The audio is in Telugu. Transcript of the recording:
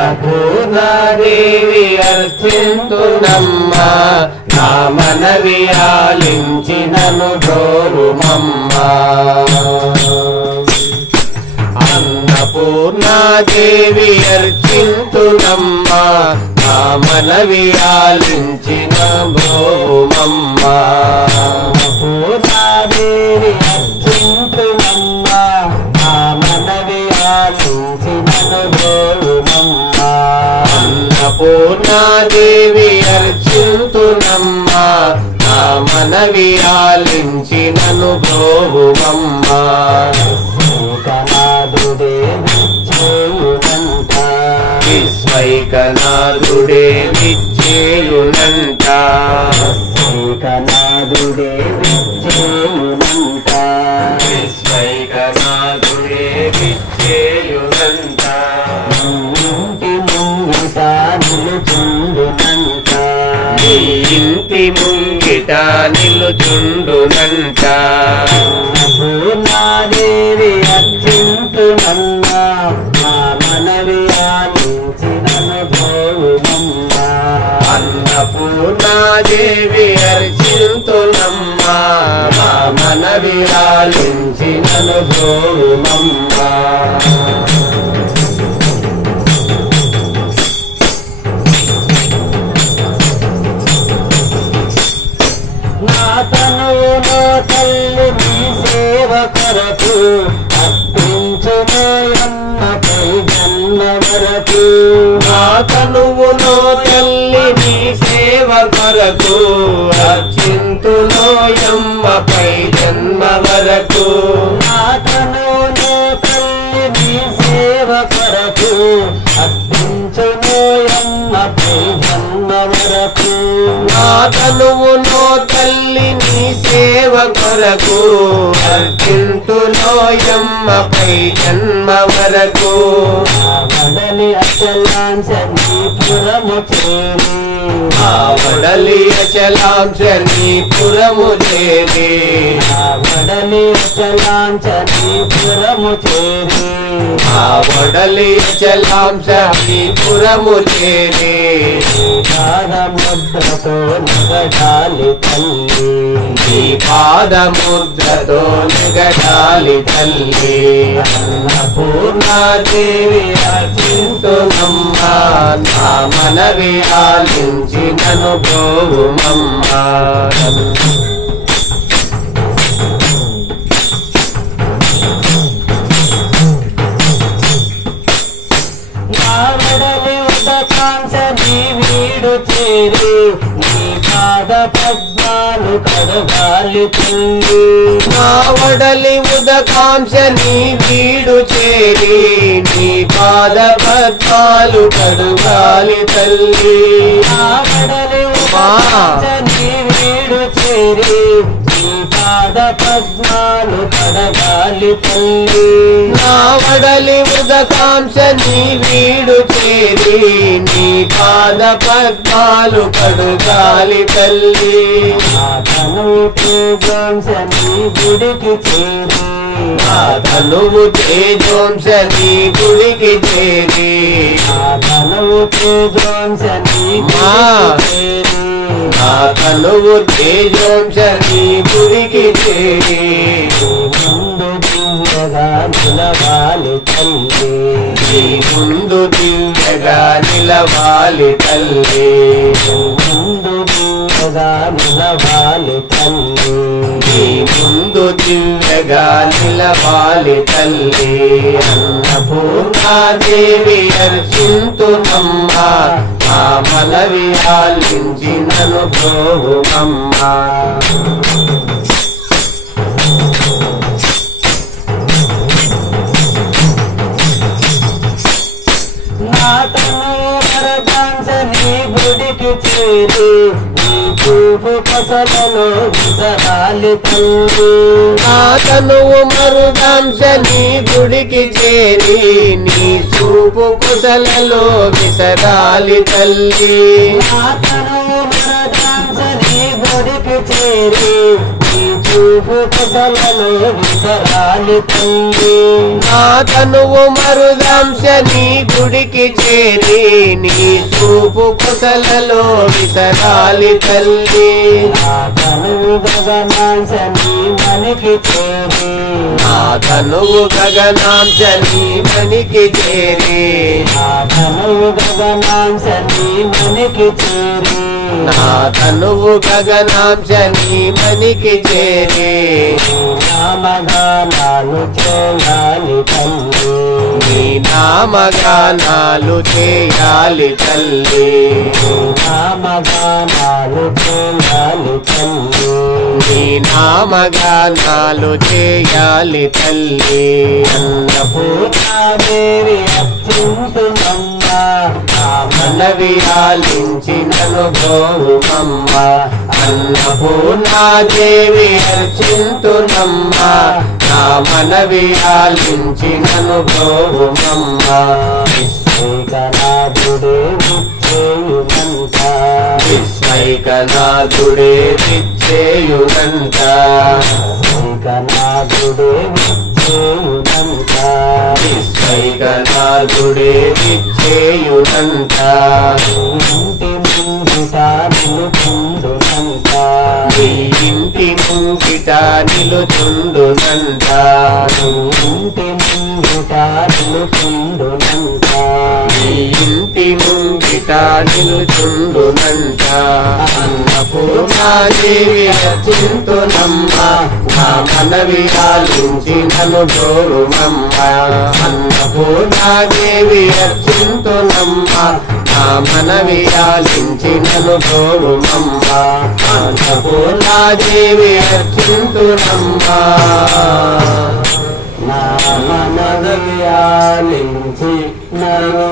అన్నపూర్ణాదేవి అర్చింతునమ్మా నా మనవి ఆలించినను బ్రోవుమమ్మా అన్నపూర్ణాదేవి అర్చింతునమ్మా నా మనవి ఆలించిన బ్రోవుమమ్మా అన్నపూర్ణాదేవి అర్చింతునమ్మా నా మనవి ఆలించినను బ్రోవుమమ్మా అన్నపూర్ణాదేవి అర్చింతునమ్మా నా మనవి ఆలించినను బ్రోవుమమ్మా విశ్వైకనాథుడే విచ్చేయునంట విశ్వైకనాథుడే విచ్చేయునంట విశ్వైకనాథుడే విచ్చేయునంట ఇంటి ముంగిట నిలుచుండునంట అన్నపూర్ణాదేవి అర్చింతునమ్మా మా మనవి ఆలించినను బ్రోవుమమ్మా అన్నపూర్ణాదేవి అర్చింతునమ్మా మా మనవి ఆలించినను బ్రోవుమమ్మా నా తనువులో తల్లి నీ సేవ కొరకు అర్పించునోయమ్మపై జన్మ వరకు నా తనువులో తల్లి నీ సేవ కొరకు అర్చింతునోయమ్మపై జన్మ వరకు నా తనువులో తల్లి నీ సేవ కొరకు అర్పించునోయమ్మపై జన్మ వరకు నా తనువులో తల్లి నీ సేవ కొరకు అర్చింతునోయమ్మపై జన్మ వరకు వడలి అచలాంచనీపురము చేరి వడలి అచలాంచనీపురము చేరి వడలి అచలాంచనీపురము చేరి వడలి అచలాంచనీపురము చేరి పాదముద్రతో నిగడాలి తల్లి నీ పాదముద్రతో నిగడాలి తల్లి అన్నపూర్ణాదేవి అర్చింతునమ్మా నా మనవి ఆలించినను బ్రోవుమమ్మా వడలి ఉదకాంక్ష నీ వీడు చేరి నీ పాద పద్మాలు కడగాలి తల్లి నా వడలి ఉదకాంక్ష నీ వీడు చేరి నీ పాద పద్మాలు కడుగాలి తల్లి వడలి ఉదకాంక్ష నీ వీడు చేరి నీ పాద పద్మాలు కడగాలి తల్లి నా వడలి ఉదకాంక్ష నీ వీడు చేరి నీ పాద పద్మాలు కడుగాలి తల్లి తనువు తేజోంశ నీ గుడికి చేరి తనువు తేజోంశ నీ గుడికి చేరి తనువు తేజోంశ నీ గుడికి చేరి నా తనువు తేజోంశ నీ గుడికి చేరి ముందు దివ్యగా నిలవాలి తల్లి నీ ముందు దివ్యగా నిలవాలి తల్లి ముందు దివ్యగా నిలవాలి తల్లి నీ ముందు దివ్యగా నిలవాలి తల్లి అన్నపూర్ణాదేవి అర్చింతునమ్మా మా మనవి ఆలించినను బ్రోవుమమ్మా నా తనువు వరదాంశ నీ గుడికి చేరి నీ చూపు పసలలో విసరాలి తల్లి నా తనువు మరుదాంశ నీ గుడికి చేరి నీ చూపు కుశలలో విసరాలి తల్లి నా తనువు వరదాంశ నీ గుడికి చేరి నీ చూపు కొసలను విసరాలి తల్లి నా తనువు మరుదాంశ నీ గుడికి చేరి నీ చూపు కుశలలో విసరాలి తల్లి నా తనువు గగనాంశ నీ మనికి చేరి నా తనువు గగనాంశ నీ మనికి చేరి నా తనువు గగనాంశ నీ మనికి చేరి నా తనువు గగనాంశ నీ మనికి చేరి నామగానాలు చేయాలి తల్లి నీ నామగానాలు చేయాలి తల్లి నామగానాలు చేయాలి తల్లి నీ నామగానాలు చేయాలి తల్లి అన్నపూర్ణాదేవి అత్యంతమమ్మ మనవి ఆలించినను గోవుమమ్మ అన్నపూర్ణాదేవి అర్చింతునమ్మ నా మనవి ఆలించినను గోవుమమ్మ విశ్వైకనాథుడే విచ్చేయునంత విశ్వైకనాథుడే విచ్చేయునంత విశ్వైకనాథుడే విచ్చేయునంత విశ్వైకనాథుడే విచ్చేయునంత ఇంటి ముంగిట నిలుచుండునంత నీ ఇంటి ముంగిట నిలుచుండునంత ఇంటి ముంగిట నిలుచుండునంత నీ ఇంటి ముంగిట నిలుచుండునంత అన్నపూర్ణాదేవి అర్చింతునమ్మ నా మనవి ఆలించినను గోరుమమ్మ అన్నపూర్ణాదేవి అర్చింతునమ్మ నా మనవి ఆలించినను గోరుమమ్మ అన్నపూర్ణాదేవి అర్చింతునమ్మ నా మనవి ఆలించి నను